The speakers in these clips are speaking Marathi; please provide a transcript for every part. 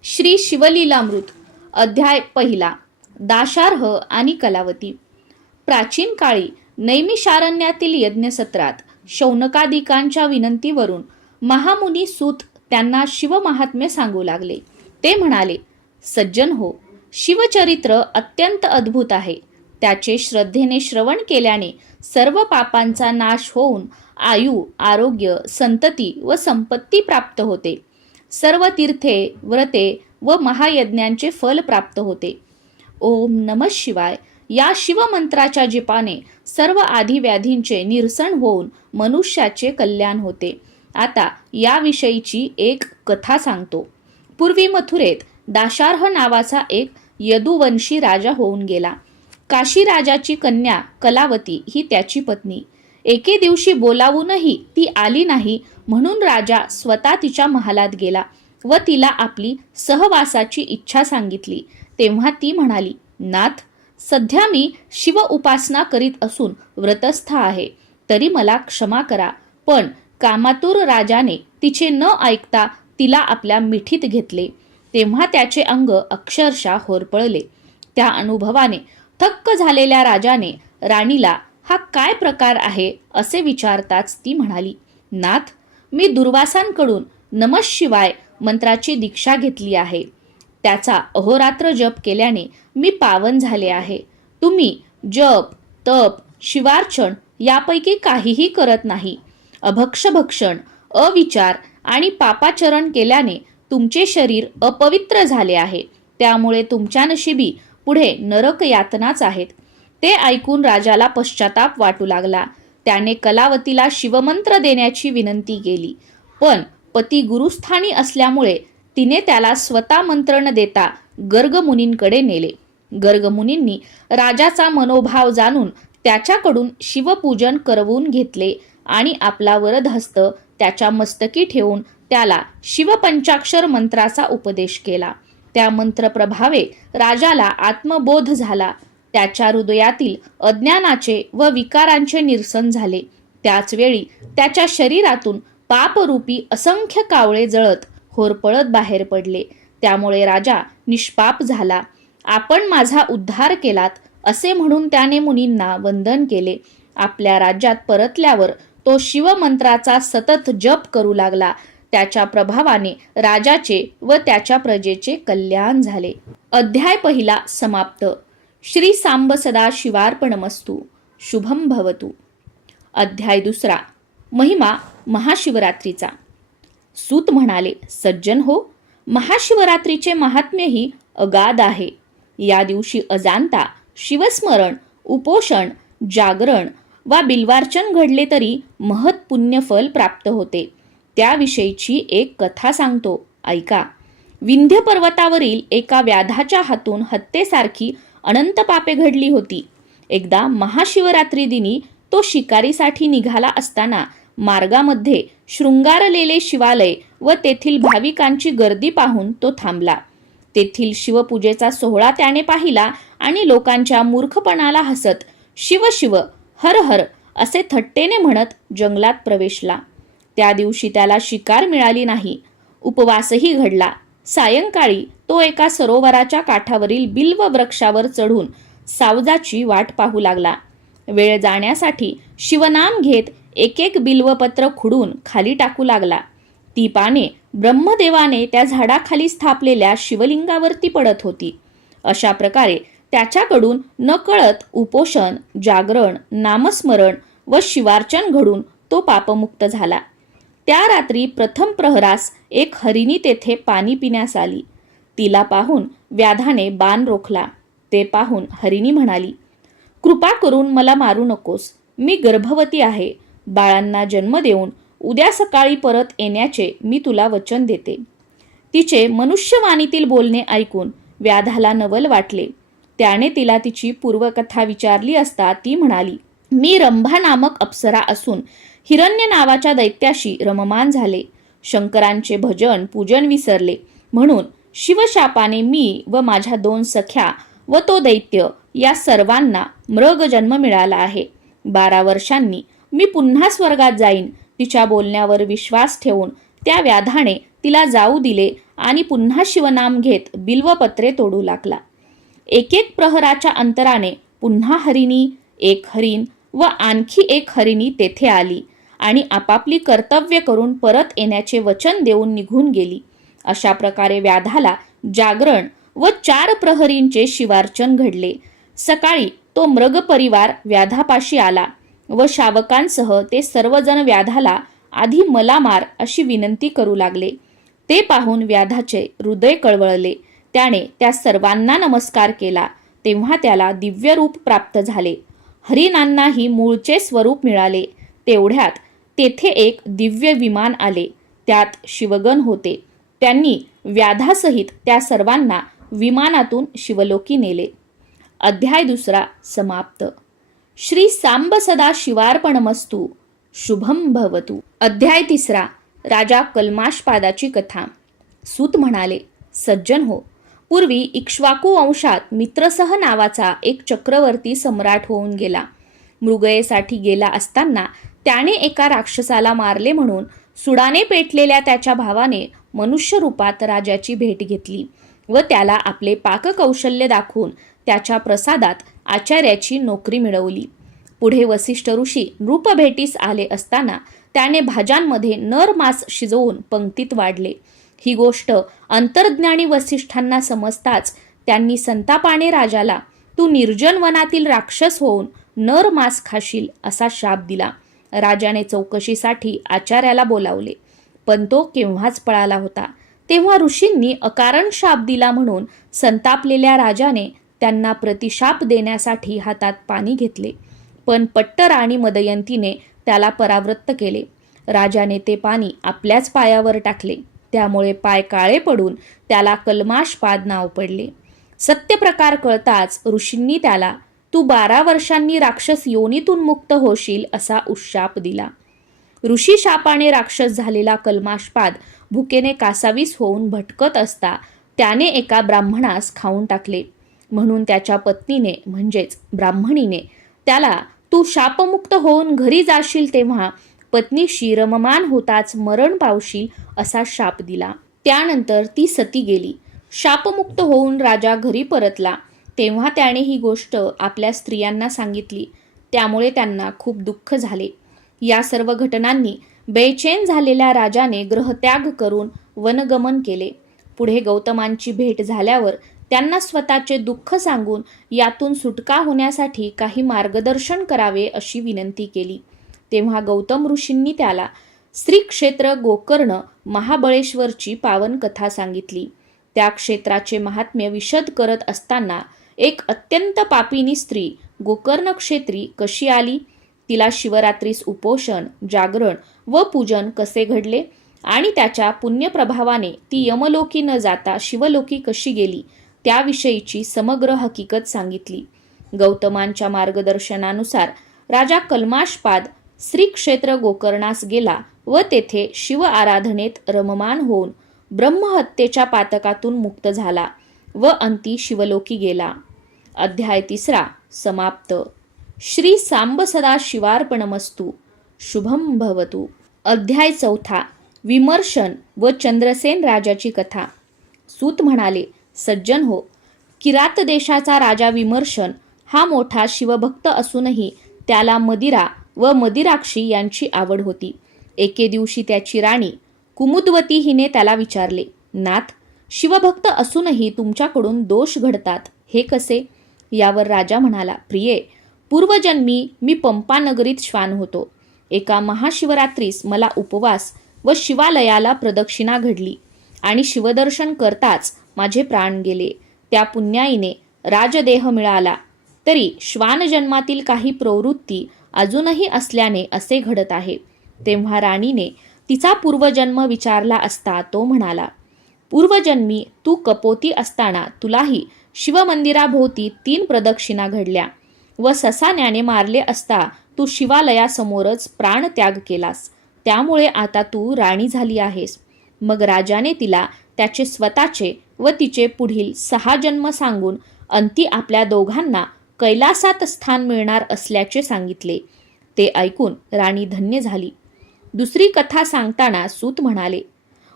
श्री शिवलीलामृत अध्याय पहिला. दाशार्ह आणि कलावती. प्राचीन काळी नैमिषारण्यातील यज्ञसत्रात शौनकादिकांच्या विनंतीवरून महामुनी सूत त्यांना शिवमहात्म्य सांगू लागले. ते म्हणाले, सज्जन हो, शिवचरित्र अत्यंत अद्भुत आहे. त्याचे श्रद्धेने श्रवण केल्याने सर्व पापांचा नाश होऊन आयु, आरोग्य, संतती व संपत्ती प्राप्त होते. सर्व तीर्थे, व्रते व महायज्ञांचे फल प्राप्त होते. ओम नमः शिवाय या शिवमंत्राच्या जपाने सर्व आधिव्याधींचे निरसन होऊन मनुष्याचे कल्याण होते. आता याविषयीची एक कथा सांगतो. पूर्वी मथुरेत दाशार्ह नावाचा एक यदुवंशी राजा होऊन गेला. काशी राजाची कन्या कलावती ही त्याची पत्नी. एके दिवशी बोलावूनही ती आली नाही, म्हणून राजा स्वतः तिच्या महालात गेला व तिला आपली सहवासाची इच्छा सांगितली. तेव्हा ती म्हणाली, नाथ, सध्या मी शिव उपासना करीत असून व्रतस्थ आहे, तरी मला क्षमा करा. पण कामातुर राजाने तिचे न ऐकता तिला आपल्या मिठीत घेतले. तेव्हा त्याचे अंग अक्षरशः होरपळले. त्या अनुभवाने थक्क झालेल्या राजाने राणीला हा काय प्रकार आहे असे विचारताच ती म्हणाली, नाथ, मी दुर्वासांकडून नमः शिवाय मंत्राची दीक्षा घेतली आहे. त्याचा अहोरात्र जप केल्याने मी पावन झाले आहे. तुम्ही जप, तप, शिवार्चन यापैकी काहीही करत नाही. अभक्षभक्षण, अविचार आणि पापाचरण केल्याने तुमचे शरीर अपवित्र झाले आहे. त्यामुळे तुमच्या नशिबी पुढे नरक यातनाच आहेत. ते ऐकून राजाला पश्चाताप वाटू लागला. त्याने कलावतीला शिवमंत्र देण्याची विनंती केली, पण पती गुरुस्थानी असल्यामुळे तिने त्याला स्वतः मंत्र न देता गर्गमुनींकडे नेले. गर्गमुनींनी राजाचा मनोभाव जाणून त्याच्याकडून शिवपूजन करवून घेतले आणि आपला वरदहस्त त्याच्या मस्तकी ठेवून त्याला शिवपंचाक्षर मंत्राचा उपदेश केला. त्या मंत्रप्रभावे राजाला आत्मबोध झाला. त्याच्या हृदयातील अज्ञानाचे व विकारांचे निरसन झाले. त्याच वेळी त्याच्या शरीरातून पापरूपी असंख्य कावळे जळत होरपळत बाहेर पडले. त्यामुळे राजा निष्पाप झाला. आपण माझा उद्धार केलात असे म्हणून त्याने मुनींना वंदन केले. आपल्या राज्यात परतल्यावर तो शिवमंत्राचा सतत जप करू लागला. त्याच्या प्रभावाने राजाचे व त्याच्या प्रजेचे कल्याण झाले. अध्याय पहिला समाप्त. श्री सांब सदा शिवार्पणमस्तु. शुभम भवतु. अध्याय दुसरा. महिमा महाशिवरात्रीचा. सूत म्हणाले, सज्जन हो, महाशिवरात्रीचे महात्म्यही अगाध आहे. या दिवशी अजांता शिवस्मरण, उपोषण, जागरण वा बिल्वार्चन घडले तरी महत् पुण्यफल प्राप्त होते. त्याविषयीची एक कथा सांगतो, ऐका. विंध्य पर्वतावरील एका व्याधाच्या हातून हत्येसारखी अनंत पापे घडली होती. एकदा महाशिवरात्री दिनी तो शिकारीसाठी निघाला असताना मार्गामध्ये शृंगारलेले शिवालय व तेथील भाविकांची गर्दी पाहून तो थांबला. तेथील शिवपूजेचा सोहळा त्याने पाहिला आणि लोकांच्या मूर्खपणाला हसत शिव शिव, हर हर असे थट्टेने म्हणत जंगलात प्रवेशला. त्या दिवशी त्याला शिकार मिळाली नाही. उपवासही घडला. सायंकाळी तो एका सरोवराच्या काठावरील बिल्व वृक्षावर चढून सावजाची वाट पाहू लागला. वेळ जाण्यासाठी शिवनाम घेत एक एक बिल्वपत्र खुडून खाली टाकू लागला. ती पाने ब्रह्मदेवाने त्या झाडाखाली स्थापलेल्या शिवलिंगावरती पडत होती. अशा प्रकारे त्याच्याकडून नकळत उपोषण, जागरण, नामस्मरण व शिवार्चन घडून तो पापमुक्त झाला. त्या रात्री प्रथम प्रहरास एक हरिणी तेथे पाणी पिण्यास आली. तिला पाहून व्याधाने बाण रोखला. ते पाहून हरिणी म्हणाली, कृपा करून मला मारू नकोस. मी गर्भवती आहे. बाळांना जन्म देऊन उद्या सकाळी परत येण्याचे मी तुला वचन देते. तिचे मनुष्यवाणीतील बोलणे ऐकून व्याधाला नवल वाटले. त्याने तिला तिची पूर्वकथा विचारली असता ती म्हणाली, मी रंभा नामक अप्सरा असून हिरण्य नावाच्या दैत्याशी रममान झाले. शंकरांचे भजन पूजन विसरले, म्हणून शिवशापाने मी व माझ्या 2 सख्या व तो दैत्य या सर्वांना मृग जन्म मिळाला आहे. 12 वर्षांनी मी पुन्हा स्वर्गात जाईन. तिच्या बोलण्यावर विश्वास ठेवून त्या व्याधाने तिला जाऊ दिले आणि पुन्हा शिवनाम घेत बिल्वपत्रे तोडू लागला. एक एक प्रहराच्या अंतराने पुन्हा हरिणी, एक हरिण व आणखी एक हरिणी तेथे आली आणि आपापली कर्तव्य करून परत येण्याचे वचन देऊन निघून गेली. अशा प्रकारे व्याधाला जागरण व 4 प्रहरींचे शिवार्चन घडले. सकाळी तो मृग परिवार व्याधापाशी आला व शावकांसह ते सर्वजण व्याधाला आधी मला मार अशी विनंती करू लागले. ते पाहून व्याधाचे हृदय कळवळले. त्याने त्या सर्वांना नमस्कार केला. तेव्हा त्याला दिव्य रूप प्राप्त झाले. हरिणांनाही मूळचे स्वरूप मिळाले. तेवढ्यात तेथे एक दिव्य विमान आले. त्यात शिवगण होते. त्यांनी व्याधासहित त्या सर्वांना विमानातून शिवलोकी नेले. अध्याय 2 समाप्त. श्री सांब सदा शिवार्पणमस्तु. शुभम भवतु. अध्याय 3 राजा कल्माषपादाची कथा. सूत म्हणाले, सज्जन हो, पूर्वी इक्ष्वाकू वंशात मित्रसह नावाचा एक चक्रवर्ती सम्राट होऊन गेला. मृगयेसाठी गेला असताना त्याने एका राक्षसाला मारले म्हणून सुडाने पेटलेल्या त्याच्या भावाने मनुष्य रूपात राजाची भेट घेतली व त्याला आपले पाककौशल्य दाखवून त्याच्या प्रसादात आचार्याची नोकरी मिळवली. पुढे वसिष्ठ ऋषी नृपभेटीस आले असताना त्याने भाज्यांमध्ये नर मांस शिजवून पंक्तीत वाढले. ही गोष्ट अंतर्ज्ञानी वसिष्ठांना समजताच त्यांनी संतापाने राजाला तू निर्जन वनातील राक्षस होऊन नर मांस खाशील असा शाप दिला. राजाने चौकशीसाठी आचार्याला बोलावले, पण तो केव्हाच पळाला होता. तेव्हा ऋषींनी अकारण शाप दिला म्हणून संतापलेल्या राजाने त्यांना प्रतिशाप देण्यासाठी हातात पाणी घेतले, पण पट्टराणी मदयंतीने त्याला परावृत्त केले. राजाने ते पाणी आपल्याच पायावर टाकले. त्यामुळे पाय काळे पडून त्याला कल्माषपाद नाव पडले. सत्यप्रकार कळताच ऋषींनी त्याला तू 12 वर्षांनी राक्षस योनीतून मुक्त होशील असा उशाप दिला. ऋषी शापाने राक्षस झालेला कल्माषपाद भुकेने कासावीस होऊन भटकत असता त्याने एका ब्राह्मणास खाऊन टाकले. म्हणून त्याच्या पत्नीने म्हणजेच ब्राह्मणीने त्याला तू शापमुक्त होऊन घरी जाशील तेव्हा पत्नीशी रममान होताच मरण पावशील असा शाप दिला. त्यानंतर ती सती गेली. शापमुक्त होऊन राजा घरी परतला. तेव्हा त्याने ही गोष्ट आपल्या स्त्रियांना सांगितली. त्यामुळे त्यांना खूप दुःख झाले. या सर्व घटनांनी बेचैन झालेल्या राजाने ग्रहत्याग करून वनगमन केले. पुढे गौतमांची भेट झाल्यावर त्यांना स्वतःचे दुःख सांगून यातून सुटका होण्यासाठी काही मार्गदर्शन करावे अशी विनंती केली. तेव्हा गौतम ऋषींनी त्याला श्री क्षेत्र गोकर्ण महाबळेश्वरची पावन कथा सांगितली. त्या क्षेत्राचे महात्म्य विशद करत असताना एक अत्यंत पापिनी स्त्री गोकर्ण क्षेत्री कशी आली, तिला शिवरात्रीस उपोषण, जागरण व पूजन कसे घडले आणि त्याच्या पुण्यप्रभावाने ती यमलोकी न जाता शिवलोकी कशी गेली त्याविषयीची समग्र हकीकत सांगितली. गौतमांच्या मार्गदर्शनानुसार राजा कल्माषपाद श्री क्षेत्र गोकर्णास गेला व तेथे शिव आराधनेत रममान होऊन ब्रह्महत्येच्या पातकातून मुक्त झाला व अंती शिवलोकी गेला. अध्याय 3 समाप्त. श्री सांब सदा शिवार्पणमस्तु. शुभम भवतु. अध्याय 4 विमर्शन व चंद्रसेन राजाची कथा. सूत म्हणाले, सज्जन हो, किरात देशाचा राजा विमर्शन हा मोठा शिवभक्त असूनही त्याला मदिरा व मदिराक्षी यांची आवड होती. एके दिवशी त्याची राणी कुमुद्वती हिने त्याला विचारले, नाथ, शिवभक्त असूनही तुमच्याकडून दोष घडतात, हे कसे? यावर राजा म्हणाला, प्रिये, पूर्वजन्मी मी पंपा नगरीत श्वान होतो. एका महाशिवरात्रीस मला उपवास व शिवालयाला प्रदक्षिणा घडली आणि शिवदर्शन करताच माझे प्राण गेले. त्या पुण्याईने राजदेह मिळाला. तरी श्वान जन्मातील काही प्रवृत्ती अजूनही असल्याने असे घडत आहे. तेव्हा राणीने तिचा पूर्वजन्म विचारला असता तो म्हणाला, पूर्वजन्मी तू कपोती असताना तुलाही शिवमंदिराभोवती 3 प्रदक्षिणा घडल्या व ससाण्याने मारले असता तू शिवालयासमोरच प्राणत्याग केलास. त्यामुळे आता तू राणी झाली आहेस. मग राजाने तिला त्याचे स्वतःचे व तिचे पुढील 6 जन्म सांगून अंती आपल्या दोघांना कैलासात स्थान मिळणार असल्याचे सांगितले. ते ऐकून राणी धन्य झाली. दुसरी कथा सांगताना सूत म्हणाले,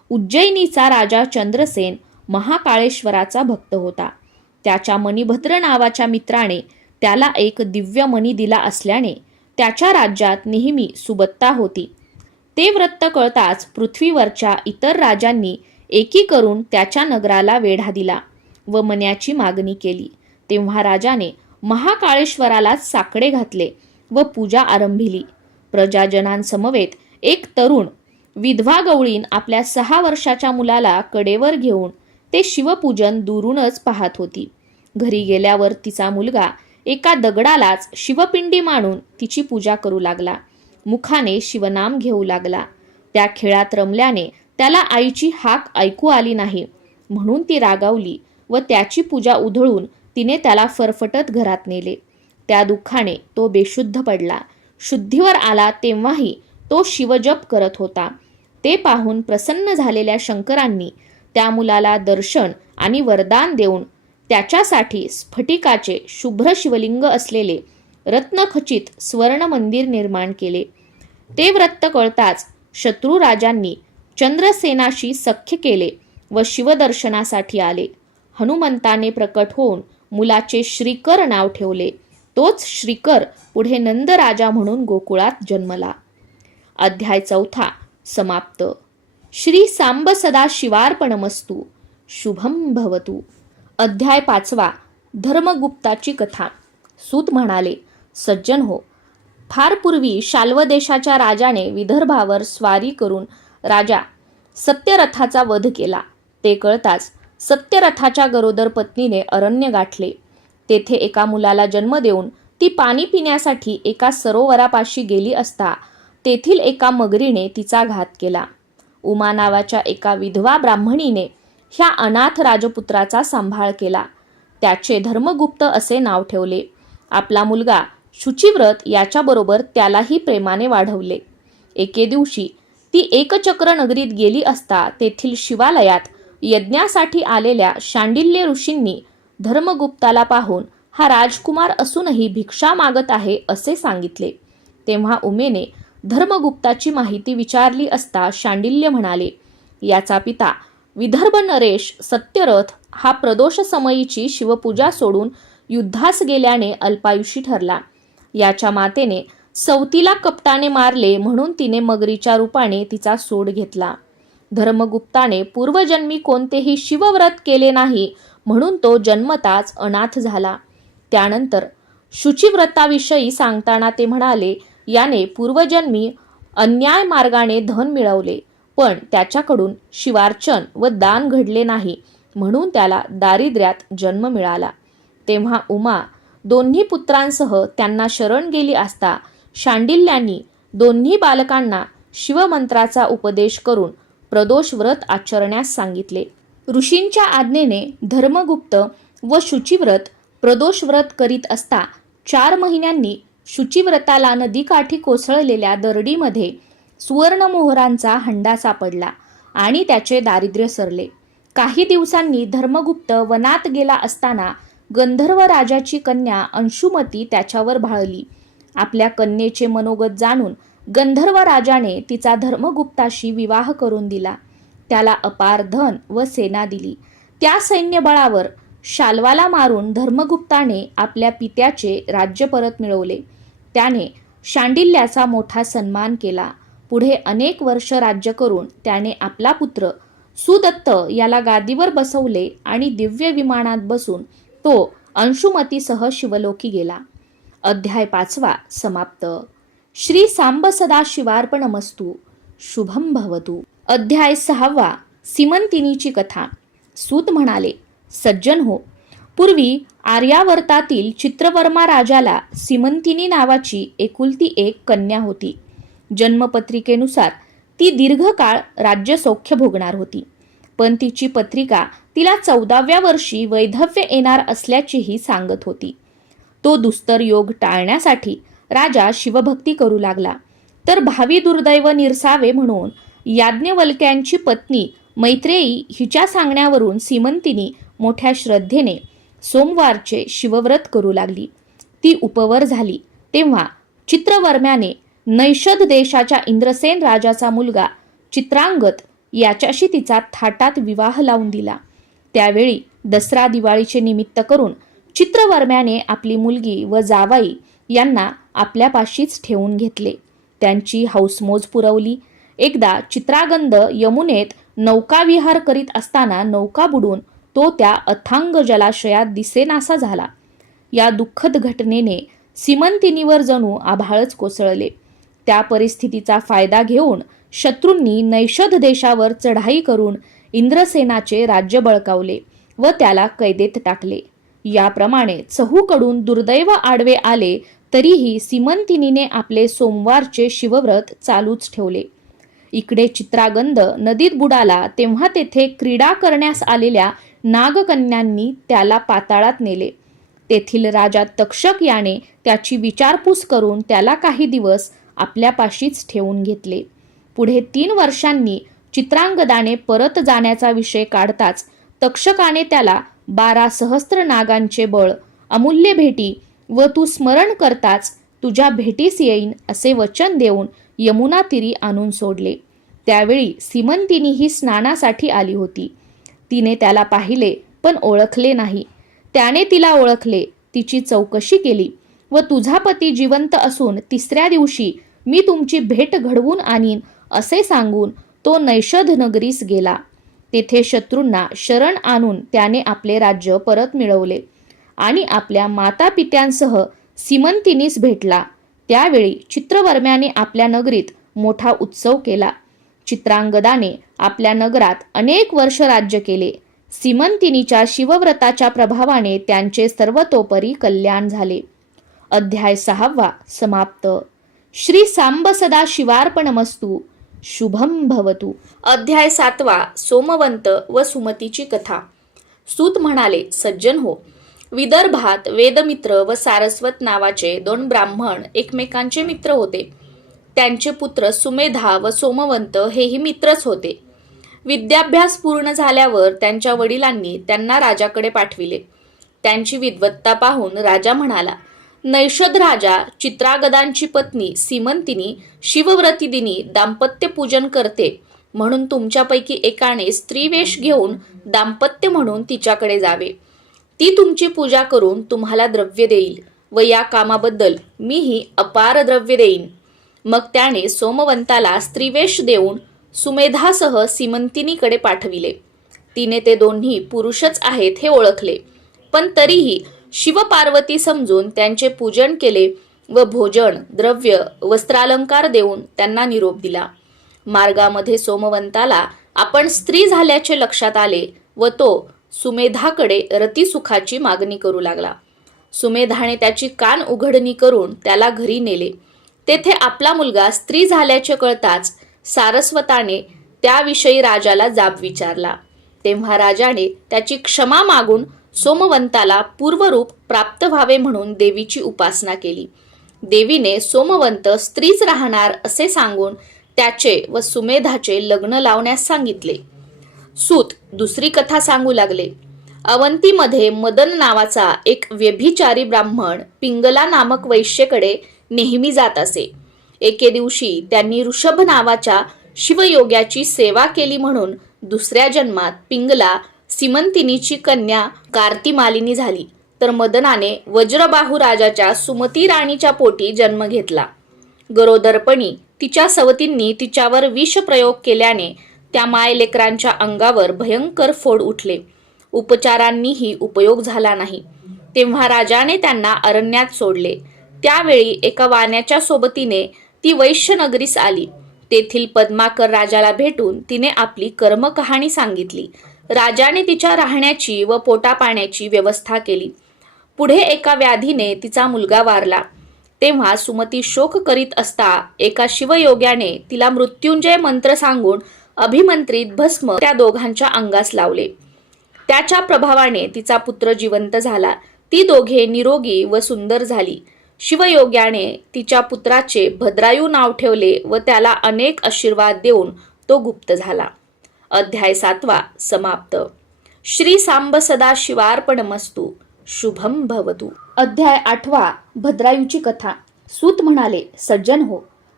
उज्जैनीचा राजा चंद्रसेन महाकाळेश्वराचा भक्त होता. त्याच्या मणिभद्र नावाच्या मित्राने त्याला एक दिव्य मणी दिला असल्याने त्याच्या राज्यात नेहमी सुबत्ता होती. ते वृत्त कळताच पृथ्वीवरच्या इतर राजांनी एकी करून त्याच्या नगराला वेढा दिला व मण्याची मागणी केली. तेव्हा राजाने महाकाळेश्वरालाच साकडे घातले व पूजा आरंभिली. प्रजाजनांसमवेत एक तरुण विधवा गवळीन आपल्या 6 वर्षाच्या मुलाला कडेवर घेऊन ते शिवपूजन दुरूनच पाहत होती. घरी गेल्यावर तिचा मुलगा एका दगडालाच शिवपिंडी मांडून तिची पूजा करू लागला. मुखाने शिवनाम घेऊ लागला. त्या खेळात रमल्याने त्याला आईची हाक ऐकू आली नाही, म्हणून ती रागावली व त्याची पूजा उधळून तिने त्याला फरफटत घरात नेले. त्या दुःखाने तो बेशुद्ध पडला. शुद्धीवर आला तेव्हाही तो शिवजप करत होता. ते पाहून प्रसन्न झालेल्या शंकरांनी त्या मुलाला दर्शन आणि वरदान देऊन त्याच्यासाठी स्फटिकाचे शुभ्र शिवलिंग असलेले रत्नखचित स्वर्ण मंदिर निर्माण केले. ते व्रत कळताच शत्रू राजांनी चंद्रसेनाशी सख्य केले व शिवदर्शनासाठी आले. हनुमंताने प्रकट होऊन मुलाचे श्रीकर नाव ठेवले. तोच श्रीकर पुढे नंद राजा म्हणून गोकुळात जन्मला. अध्याय 4 समाप्त. श्री सांब सदा शिवार्पणमस्तु. शुभम भवतु. अध्याय 5 धर्मगुप्ताची कथा. सूत म्हणाले, सज्जन हो, फार पूर्वी शाल्व देशाच्या राजाने विदर्भावर स्वारी करून राजा सत्यरथाचा वध केला. ते कळताच सत्यरथाच्या गरोदर पत्नीने अरण्य गाठले. तेथे एका मुलाला जन्म देऊन ती पाणी पिण्यासाठी एका सरोवरापाशी गेली असता तेथील एका मगरीने तिचा घात केला. उमा नावाच्या एका विधवा ब्राह्मणीने ह्या अनाथ राजपुत्राचा सांभाळ केला. त्याचे धर्मगुप्त असे नाव ठेवले. आपला मुलगा शुचिव्रत याच्याबरोबर त्यालाही प्रेमाने वाढवले. एके दिवशी ती एकचक्र नगरीत गेली असता तेथील शिवालयात यज्ञासाठी आलेल्या शांडिल्य ऋषींनी धर्मगुप्ताला पाहून हा राजकुमार असूनही भिक्षा मागत आहे असे सांगितले. तेव्हा उमेने धर्मगुप्ताची माहिती विचारली असता शांडिल्य म्हणाले, याचा पिता विदर्भ नरेश सत्यरथ हा प्रदोष समयीची शिवपूजा सोडून युद्धास गेल्याने अल्पायुषी ठरला. याच्या मातेने सवतीला कपटाने मारले म्हणून तिने मगरीच्या रूपाने तिचा सूड घेतला. धर्मगुप्ताने पूर्वजन्मी कोणतेही शिवव्रत केले नाही म्हणून तो जन्मताच अनाथ झाला. त्यानंतर शुचिव्रताविषयी सांगताना ते म्हणाले, याने पूर्वजन्मी अन्याय मार्गाने धन मिळवले, पण त्याच्याकडून शिवार्चन व दान घडले नाही म्हणून त्याला दारिद्र्यात जन्म मिळाला. तेव्हा उमा दोन्ही पुत्रांसह त्यांना शरण गेली असता शांडिल्यांनी दोन्ही बालकांना शिवमंत्राचा उपदेश करून प्रदोष व्रत आचरण्यास सांगितले. ऋषींच्या आज्ञेने धर्मगुप्त व शुचिव्रत प्रदोष व्रत करीत असता 4 महिन्यांनी शुचिव्रताला नदीकाठी कोसळलेल्या दरडीमध्ये सुवर्णमोहरांचा हंडा सापडला आणि त्याचे दारिद्र्य सरले. काही दिवसांनी धर्मगुप्त वनात गेला असताना गंधर्व राजाची कन्या अंशुमती त्याच्यावर भाळली. आपल्या कन्येचे मनोगत जाणून गंधर्व राजाने तिचा धर्मगुप्ताशी विवाह करून दिला. त्याला अपार धन व सेना दिली. त्या सैन्यबळावर शाल्वाला मारून धर्मगुप्ताने आपल्या पित्याचे राज्य परत मिळवले. त्याने शांडिल्याचा मोठा सन्मान केला. पुढे अनेक वर्ष राज्य करून त्याने आपला पुत्र सुदत्त याला गादीवर बसवले आणि दिव्य विमानात बसून तो अंशुमतीसह शिवलोकी गेला. अध्याय 5 समाप्त. श्री सांब सदा शिवार्पणमस्तु. शुभम भवतु. अध्याय 6 सीमंतिनीची कथा. सूत म्हणाले, सज्जन हो, पूर्वी आर्यावर्तातील चित्रवर्मा राजाला सीमंतिनी नावाची एकुलती एक कन्या होती. जन्मपत्रिकेनुसार ती दीर्घकाळ राज्यसौख्य भोगणार होती, पण तिची पत्रिका तिला 14व्या वर्षी वैधव्य येणार असल्याचीही सांगत होती. तो दुस्तर योग टाळण्यासाठी राजा शिवभक्ती करू लागला. तर भावी दुर्दैव निरसावे म्हणून याज्ञवल्क्यांची पत्नी मैत्रेयी हिच्या सांगण्यावरून सीमंतिनी मोठ्या श्रद्धेने सोमवारचे शिवव्रत करू लागली. ती उपवर झाली तेव्हा चित्रवर्म्याने नैषद देशाच्या इंद्रसेन राजाचा मुलगा चित्रांगत याच्याशी तिचा थाटात विवाह लावून दिला. त्यावेळी दसरा दिवाळीचे निमित्त करून चित्रवर्म्याने आपली मुलगी व जावाई यांना आपल्यापाशीच ठेवून घेतले. त्यांची हौसमोज पुरवली. एकदा चित्रागंध यमुनेत नौकाविहार करीत असताना नौका बुडून तो त्या अथांग जलाशयात दिसेनासा झाला. या दुःखद घटनेने सीमंतिनीवर जणू आभाळच कोसळले. त्या परिस्थितीचा फायदा घेऊन शत्रूंनी नैषध देशावर चढाई करून इंद्रसेनाचे राज्य बळकावले व त्याला कैदेत टाकले. याप्रमाणे चहूकडून दुर्दैव आडवे आले तरीही सीमंतिनीने आपले सोमवारचे शिवव्रत चालूच ठेवले. इकडे चित्रागंध नदीत बुडाला तेव्हा तेथे क्रीडा करण्यास आलेल्या नागकन्यांनी त्याला पाताळात नेले. तेथील राजा तक्षक याने त्याची विचारपूस करून त्याला काही दिवस आपल्यापाशीच ठेवून घेतले. पुढे 3 वर्षांनी चित्रांगदाने परत जाण्याचा विषय काढताच तक्षकाने त्याला 12 सहस्त्र नागांचे बळ, अमूल्य भेटी व तू स्मरण करताच तुझ्या भेटीस येईन असे वचन देऊन यमुना तीरी आणून सोडले. त्यावेळी सीमंतिनी ही स्नानासाठी आली होती. तिने त्याला पाहिले पण ओळखले नाही. त्याने तिला ओळखले, तिची चौकशी केली व तुझा पती जिवंत असून 3ऱ्या दिवशी मी तुमची भेट घडवून आणीन असे सांगून तो नैषध नगरीस गेला. तेथे शत्रूंना शरण आणून त्याने आपले राज्य परत मिळवले आणि आपल्या माता पित्यांसह सीमंतिनीस भेटला. त्यावेळी चित्रवर्म्याने आपल्या नगरीत मोठा उत्सव केला. चित्रांगदाने आपल्या नगरात अनेक वर्ष राज्य केले. सीमंतिनीच्या शिवव्रताच्या प्रभावाने त्यांचे सर्वतोपरी कल्याण झाले. अध्याय 6 समाप्त. श्री सांब सदा शिवार्पणमस्तु. शुभम भवतु. अध्याय 7 सोमवंत व सुमतीची कथा. सूत म्हणाले, सज्जन हो, विदर्भात वेदमित्र व सारस्वत नावाचे 2 ब्राह्मण एकमेकांचे मित्र होते. त्यांचे पुत्र सुमेधा व सोमवंत हेही मित्रच होते. विद्याभ्यास पूर्ण झाल्यावर त्यांच्या वडिलांनी त्यांना राजाकडे पाठविले. त्यांची विद्वत्ता पाहून राजा म्हणाला, नैषध राजा चित्रागदांची पत्नी सीमंतिनी शिवव्रती दिनी दाम्पत्य पूजन करते, म्हणून तुमच्यापैकी एकाने स्त्रीवेश घेऊन दाम्पत्य म्हणून तिच्याकडे जावे. ती तुमची पूजा करून तुम्हाला द्रव्य देईल व या कामाबद्दल मीही अपार द्रव्य देईन. मग त्याने सोमवंताला स्त्रीवेश देऊन सुमेधासह सीमंतिनीकडे पाठविले. तिने ते दोन्ही पुरुषच आहेत हे ओळखले, पण तरीही शिवपार्वती समजून त्यांचे पूजन केले व भोजन, द्रव्य, वस्त्रालंकार देऊन त्यांना निरोप दिला. मार्गामध्ये सोमवंताला आपण स्त्री झाल्याचे लक्षात आले व तो सुमेधाकडे रतिसुखाची मागणी करू लागला. सुमेधाने त्याची कान उघडणी करून त्याला घरी नेले. तेथे आपला मुलगा स्त्री झाल्याचे कळताच सारस्वताने त्याविषयी राजाला जाब विचारला. तेव्हा राजाने त्याची क्षमा मागून सोमवंताला पूर्वरूप प्राप्त व्हावे म्हणून देवीची उपासना केली. देवीने सोमवंत स्त्रीच राहणार असे सांगून त्याचे व सुमेधाचे लग्न लावण्यास सांगितले. सूत दुसरी कथा सांगू लागले. अवंतीमध्ये मदन नावाचा एक व्यभिचारी ब्राह्मण पिंगला नामक वैश्येकडे नेहमी जात असे. एके दिवशी त्यांनी ऋषभ नावाच्या शिवयोग्याची सेवा केली म्हणून 2ऱ्या जन्मात पिंगला सीमंतिनीची कन्या कार्तिमालिनी झाली, तर मदनाने वज्रबाहू राजाच्या सुमती राणीच्या पोटी जन्म घेतला. गरोदरपणी तिच्या सवतींनी तिच्यावर विषप्रयोग केल्याने त्या मायलेकरांच्या अंगावर भयंकर फोड उठले. उपचारांनीही उपयोग झाला नाही. तेव्हा राजाने त्यांना अरण्यात सोडले. त्यावेळी एका वाण्याच्या सोबतीने ती वैश्यनगरीस आली. तेथील पद्माकर राजाला भेटून तिने आपली कर्मकहाणी सांगितली. राजाने तिच्या राहण्याची व पोटापाण्याची व्यवस्था केली. पुढे एका व्याधीने तिचा मुलगा वारला. तेव्हा सुमती शोक करीत असता एका शिवयोग्याने तिला मृत्युंजय मंत्र सांगून अभिमंत्रित भस्म त्या दोघांच्या अंगास लावले. त्याच्या प्रभावाने तिचा पुत्र जिवंत झाला. ती दोघे निरोगी व सुंदर झाली. शिवयोग्याने तिच्या पुत्राचे भद्रायू नाव ठेवले व त्याला अनेक आशीर्वाद देऊन तो गुप्त झाला. अध्याय 7 समाप्त. श्री सांब सदा शिवार्पणमस्तु. शुभम भवतु. अध्याय 8 भद्रायूची कथा. सूत म्हणाले, सज्जन हो,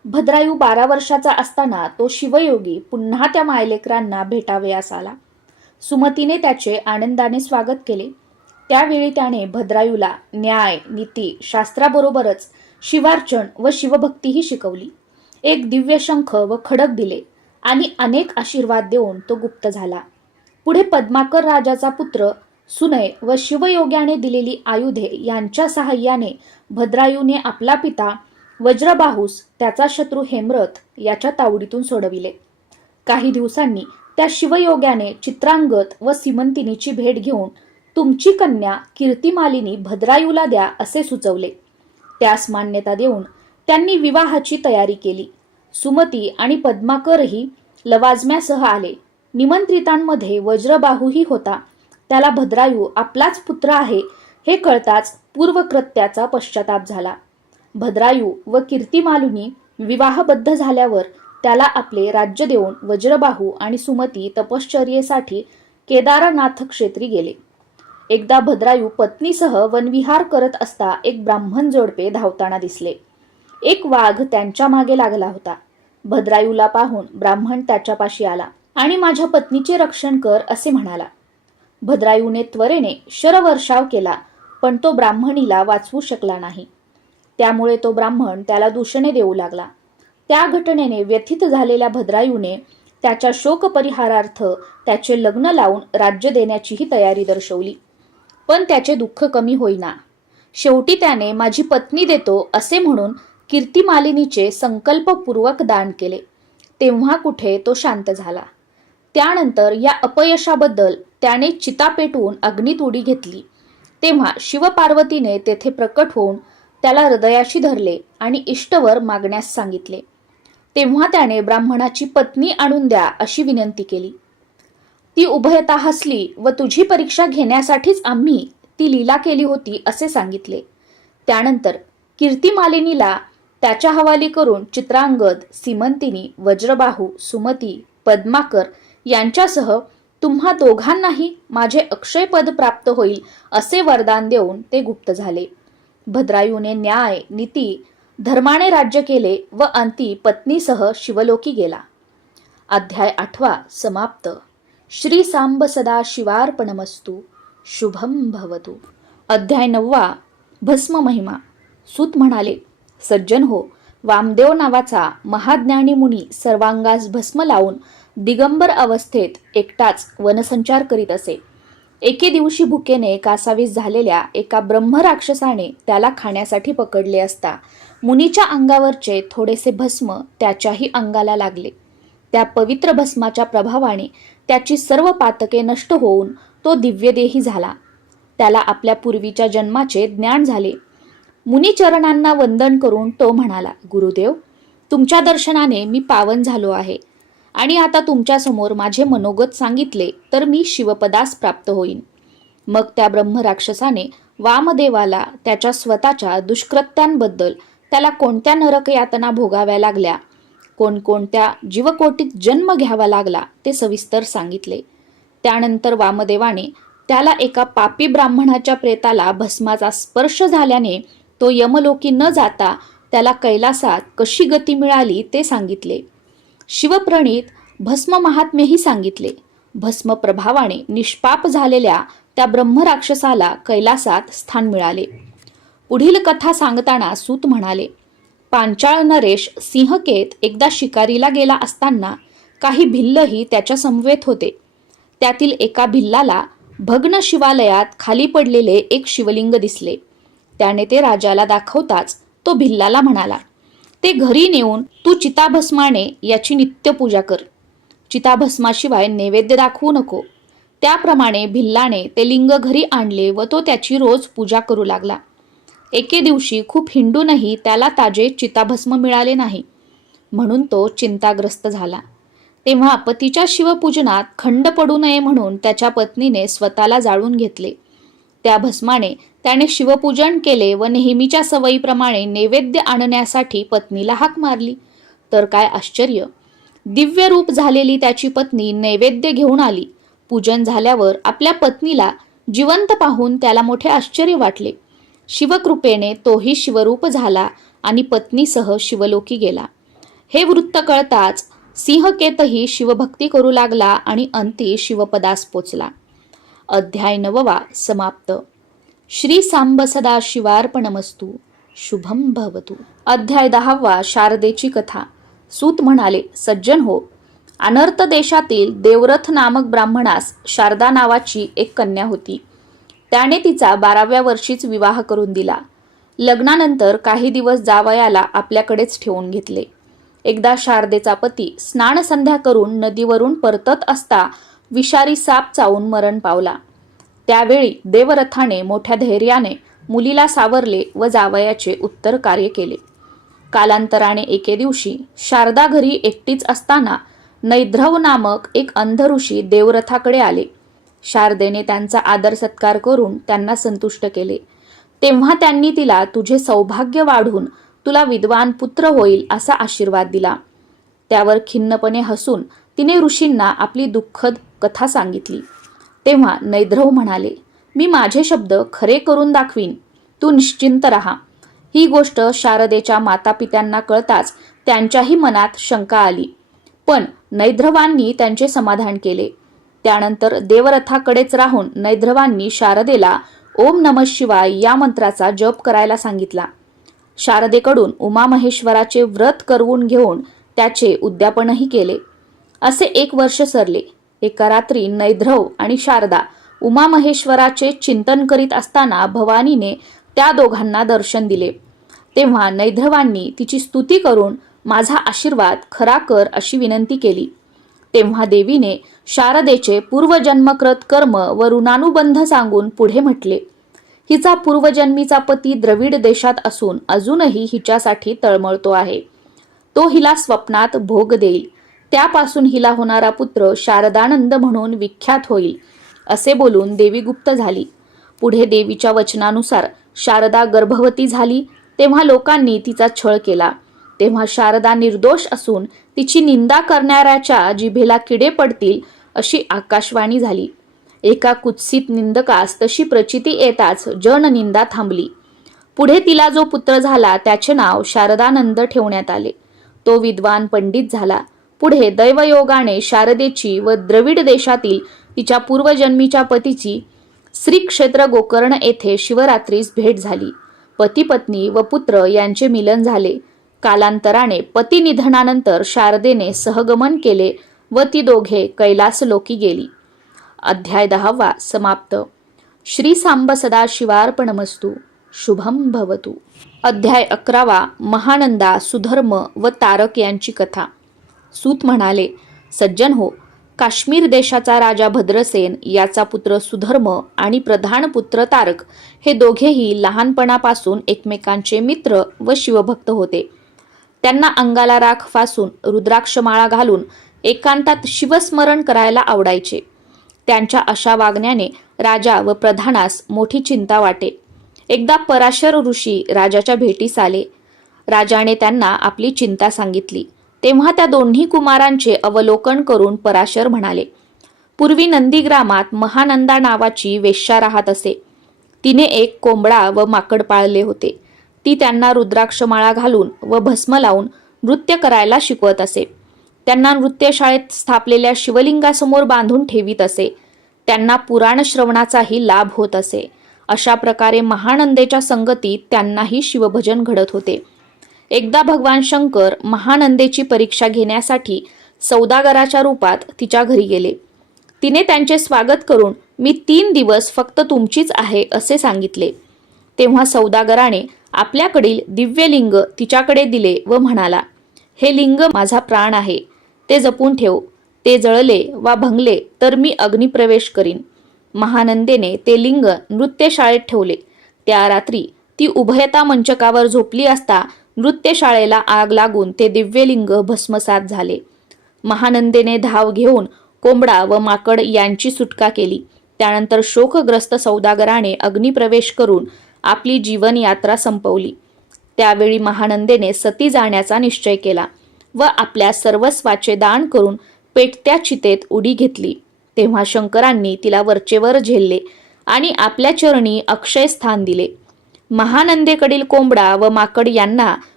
भद्रायू 12 वर्षाचा असताना तो शिवयोगी पुन्हा त्या मायलेकरांना भेटावयास आला. सुमतीने त्याचे आनंदाने स्वागत केले. त्यावेळी त्याने भद्रायूला न्याय, नीती, शास्त्राबरोबरच शिवार्चन व शिवभक्तीही शिकवली. एक दिव्य शंख व खडक दिले आणि अनेक आशीर्वाद देऊन तो गुप्त झाला. पुढे पद्माकर राजाचा पुत्र सुनय व शिवयोग्याने दिलेली आयुधे यांच्या सहाय्याने भद्रायूने आपला पिता वज्रबाहूस त्याचा शत्रू हेमरथ याच्या तावडीतून सोडविले. काही दिवसांनी त्या शिवयोग्याने चित्रांगद व सीमंतिनीची भेट घेऊन तुमची कन्या कीर्तिमालिनी भद्रायूला द्या असे सुचवले. त्यास मान्यता देऊन त्यांनी विवाहाची तयारी केली. सुमती आणि पद्माकरही लवाजम्यासह आले. निमंत्रितांमध्ये वज्रबाहूही होता. त्याला भद्रायू आपलाच पुत्र आहे हे कळताच पूर्वकृत्याचा पश्चाताप झाला. भद्रायू व कीर्तिमालिनी विवाहबद्ध झाल्यावर त्याला आपले राज्य देऊन वज्रबाहू आणि सुमती तपश्चर्येसाठी केदारनाथ क्षेत्री गेले. एकदा भद्रायू पत्नीसह वनविहार करत असता एक ब्राह्मण जोडपे धावताना दिसले. एक वाघ त्यांच्या मागे लागला होता. भद्रायूला पाहून ब्राह्मण त्याच्यापाशी आला आणि माझ्या पत्नीचे रक्षण कर असे म्हणाला. भद्रायूने त्वरेने शरवर्षाव केला, पण तो ब्राह्मणीला वाचवू शकला नाही. त्यामुळे तो ब्राह्मण त्याला दूषणे देऊ लागला. त्या घटनेने व्यथित झालेल्या भद्रायूने त्याच्या शोकपरिहारार्थ त्याचे लग्न लावून राज्य देण्याचीही तयारी दर्शवली. पण त्याचे दुःख कमी होईना. शेवटी त्याने माझी पत्नी देतो असे म्हणून कीर्तिमालिनीचे संकल्पपूर्वक दान केले. तेव्हा कुठे तो शांत झाला. त्यानंतर या अपयशाबद्दल त्याने चिता पेटवून अग्नीत उडी घेतली. तेव्हा शिवपार्वतीने तेथे प्रकट होऊन त्याला हृदयाशी धरले आणि इष्टवर मागण्यास सांगितले. तेव्हा त्याने ब्राह्मणाची पत्नी आणून द्या अशी विनंती केली. ती उभयता हसली व तुझी परीक्षा घेण्यासाठीच आम्ही ती लीला केली होती असे सांगितले. त्यानंतर कीर्तिमालिनीला त्याच्या हवाली करून चित्रांगद, सीमंतिनी, वज्रबाहू, सुमती, पद्माकर यांच्यासह तुम्हा दोघांनाही माझे अक्षय पद प्राप्त होईल असे वरदान देऊन ते गुप्त झाले. भद्रायूने न्याय, नीती, धर्माने राज्य केले व अंती पत्नीसह शिवलोकी गेला. अध्याय 8 समाप्त. श्री सांब सदा शिवार्पणमस्तु. शुभम भवतु. अध्याय 9 भस्म महिमा. सूत म्हणाले, सज्जन हो, वामदेव नावाचा महाज्ञानी मुनी सर्वांगास भस्म लावून दिगंबर अवस्थेत एकटाच वनसंचार करीत असे. एके दिवशी भुकेने कासावीस झालेल्या एका ब्रह्मराक्षसाने त्याला खाण्यासाठी पकडले असता मुनीच्या अंगावरचे थोडेसे भस्म त्याच्याही अंगाला लागले. त्या पवित्र भस्माच्या प्रभावाने त्याची सर्व पातके नष्ट होऊन तो दिव्यदेही झाला. त्याला आपल्या पूर्वीच्या जन्माचे ज्ञान झाले. मुनिचरणांना वंदन करून तो म्हणाला, गुरुदेव, तुमच्या दर्शनाने मी पावन झालो आहे आणि आता तुमच्यासमोर माझे मनोगत सांगितले तर मी शिवपदास प्राप्त होईन. मग त्या ब्रह्मराक्षसाने वामदेवाला त्याच्या स्वतःच्या दुष्कृत्यांबद्दल, त्याला कोणत्या नरक यातना भोगाव्या लागल्या, कोणकोणत्या जीवकोटीत जन्म घ्यावा लागला ते सविस्तर सांगितले. त्यानंतर वामदेवाने त्याला एका पापी ब्राह्मणाच्या प्रेताला भस्माचा स्पर्श झाल्याने तो यमलोकी न जाता त्याला कैलासात कशी गती मिळाली ते सांगितले. शिवप्रणीत भस्म महात्म्यही सांगितले. भस्म प्रभावाने निष्पाप झालेल्या त्या ब्रह्मराक्षसाला कैलासात स्थान मिळाले. पुढील कथा सांगताना सूत म्हणाले, पांचाळ नरेश सिंहकेत एकदा शिकारीला गेला असताना काही भिल्लही त्याच्या समवेत होते. त्यातील एका भिल्लाला भग्न शिवालयात खाली पडलेले एक शिवलिंग दिसले. त्याने ते राजाला दाखवताच तो भिल्लाला म्हणाला, ते घरी नेऊन तू चिताभस्माने याची नित्यपूजा कर. चिताभस्माशिवाय नैवेद्य दाखवू नको. त्याप्रमाणे भिल्लाने ते लिंग घरी आणले व तो त्याची रोज पूजा करू लागला. एके दिवशी खूप हिंडूनही त्याला ताजे चिताभस्म मिळाले नाही, म्हणून तो चिंताग्रस्त झाला. तेव्हा पतीच्या शिवपूजनात खंड पडू नये म्हणून त्याच्या पत्नीने स्वतःला जाळून घेतले. त्या भस्माने त्याने शिवपूजन केले व नेहमीच्या सवयीप्रमाणे नैवेद्य आणण्यासाठी पत्नीला हाक मारली. तर काय आश्चर्य! दिव्य रूप झालेली त्याची पत्नी नैवेद्य घेऊन आली. पूजन झाल्यावर आपल्या पत्नीला जिवंत पाहून त्याला मोठे आश्चर्य वाटले. शिवकृपेने तोही शिवरूप झाला आणि पत्नीसह शिवलोकी गेला. हे वृत्त कळताच सिंहकेतही शिवभक्ती करू लागला आणि अंती शिवपदास पोचला. अध्याय 9 समाप्त. श्री सांब सदा शिवार्पणमस्तु. शुभम भवतु. अध्याय 10 शारदेची कथा. सूत म्हणाले, सज्जन हो, अनर्थ देशातील देवरथ नामक ब्राह्मणास शारदा नावाची एक कन्या होती. त्याने तिचा 12व्या वर्षीच विवाह करून दिला. लग्नानंतर काही दिवस जावयाला आपल्याकडेच ठेवून घेतले. एकदा शारदेचा पती स्नान संध्या करून नदीवरून परतत असता विषारी साप चावून मरण पावला. त्यावेळी देवरथाने मोठ्या धैर्याने मुलीला सावरले व जावयाचे उत्तर कार्य केले. कालांतराने एके दिवशी शारदा घरी एकटीच असताना नैध्रव नामक एक अंध ऋषी देवरथाकडे आले. शारदेने त्यांचा आदर सत्कार करून त्यांना संतुष्ट केले. तेव्हा त्यांनी तिला तुझे सौभाग्य वाढून तुला विद्वान पुत्र होईल असा आशीर्वाद दिला. त्यावर खिन्नपणे हसून तिने ऋषींना आपली दुःखद कथा सांगितली. तेव्हा नैध्रव म्हणाले, मी माझे शब्द खरे करून दाखवीन, तू निश्चिंत राहा. ही गोष्ट शारदेच्या मातापित्यांना कळताच त्यांच्याही मनात शंका आली, पण नैध्रवांनी त्यांचे समाधान केले. त्यानंतर देवरथाकडेच राहून नैध्रवांनी शारदेला ओम नमः शिवाय या मंत्राचा जप करायला सांगितला. शारदेकडून उमामहेश्वराचे व्रत करवून घेऊन त्याचे उद्यापनही केले. असे 1 वर्ष सरले. एका रात्री नैध्रव आणि शारदा उमामहेश्वराचे चिंतन करीत असताना भवानीने त्या दोघांना दर्शन दिले. तेव्हा नैध्रवांनी तिची स्तुती करून माझा आशीर्वाद खरा कर अशी विनंती केली. तेव्हा देवीने शारदेचे पूर्वजन्मकृत कर्म व ऋणानुबंध सांगून पुढे म्हटले, हिचा पूर्वजन्मीचा पती द्रविड देशात असून अजूनही हिच्यासाठी तळमळतो आहे. तो हिला स्वप्नात भोग देईल. त्यापासून हिला होणारा पुत्र शारदानंद म्हणून विख्यात होईल असे बोलून देवी गुप्त झाली. पुढे देवीच्या वचनानुसार शारदा गर्भवती झाली. तेव्हा लोकांनी तिचा छळ केला. तेव्हा शारदा निर्दोष असून तिची निंदा करणाऱ्याच्या जिभेला किडे पडतील अशी आकाशवाणी झाली. एका कुत्सित निंदकास तशी प्रचिती येताच जननिंदा थांबली. पुढे तिला जो पुत्र झाला त्याचे नाव शारदानंद ठेवण्यात आले. तो विद्वान पंडित झाला. पुढे दैवयोगाने शारदेची व द्रविड देशातील तिच्या पूर्वजन्मीच्या पतीची श्री क्षेत्र गोकर्ण येथे शिवरात्रीस भेट झाली. पती पत्नी व पुत्र यांचे मिलन झाले. कालांतराने पती निधनानंतर शारदेने सहगमन केले व ती दोघे कैलासलोकी गेली. अध्याय 10 समाप्त. श्री सांब सदा शिवार्पणमस्तु. शुभम भवतु. अध्याय 11 महानंदा, सुधर्म व तारक यांची कथा. सूत म्हणाले, सज्जन हो, काश्मीर देशाचा राजा भद्रसेन याचा पुत्र सुधर्म आणि प्रधान पुत्र तारक हे दोघेही लहानपणापासून एकमेकांचे मित्र व शिवभक्त होते. त्यांना अंगाला राख फासून रुद्राक्षमाळा घालून एकांतात शिवस्मरण करायला आवडायचे. त्यांच्या अशा वागण्याने राजा व प्रधानास मोठी चिंता वाटे. एकदा पराशर ऋषी राजाच्या भेटीस आले. राजाने त्यांना आपली चिंता सांगितली. तेव्हा त्या दोन्ही कुमारांचे अवलोकन करून पराशर म्हणाले, पूर्वी नंदीग्रामात महानंदा नावाची वेश्या राहत असे. तिने एक कोंबडा व माकड पाळले होते. ती त्यांना रुद्राक्षमाळा घालून व भस्म लावून नृत्य करायला शिकवत असे. त्यांना नृत्यशाळेत स्थापलेल्या शिवलिंगासमोर बांधून ठेवीत असे. त्यांना पुराण श्रवणाचाही लाभ होत असे. अशा प्रकारे महानंदेच्या संगतीत त्यांनाही शिवभजन घडत होते. एकदा भगवान शंकर महानंदेची परीक्षा घेण्यासाठी सौदागराच्या रूपात तिच्या घरी गेले. तिने त्यांचे स्वागत करून मी 3 दिवस फक्त तुमचीच आहे असे सांगितले. तेव्हा सौदागराने आपल्याकडील दिव्यलिंग तिच्याकडे दिले व म्हणाला, हे लिंग माझा प्राण आहे, ते जपून ठेव. ते जळले वा भंगले तर मी अग्निप्रवेश करीन. महानंदेने ते लिंग नृत्यशाळेत ठेवले. त्या रात्री ती उभयता मंचकावर झोपली असता नृत्यशाळेला आग लागून ते दिव्यलिंग भस्मसात झाले. महानंदेने धाव घेऊन कोंबडा व माकड यांची सुटका केली. त्यानंतर शोकग्रस्त सौदागराने अग्निप्रवेश करून आपली जीवन यात्रा संपवली. त्यावेळी महानंदेने सती जाण्याचा निश्चय केला व आपल्या सर्वस्वाचे दान करून पेटत्या चितेत उडी घेतली. तेव्हा शंकरांनी तिला वरचेवर झेलले आणि आपल्या चरणी अक्षय स्थान दिले. महानंदेकडील कोंबडा व माकड यांना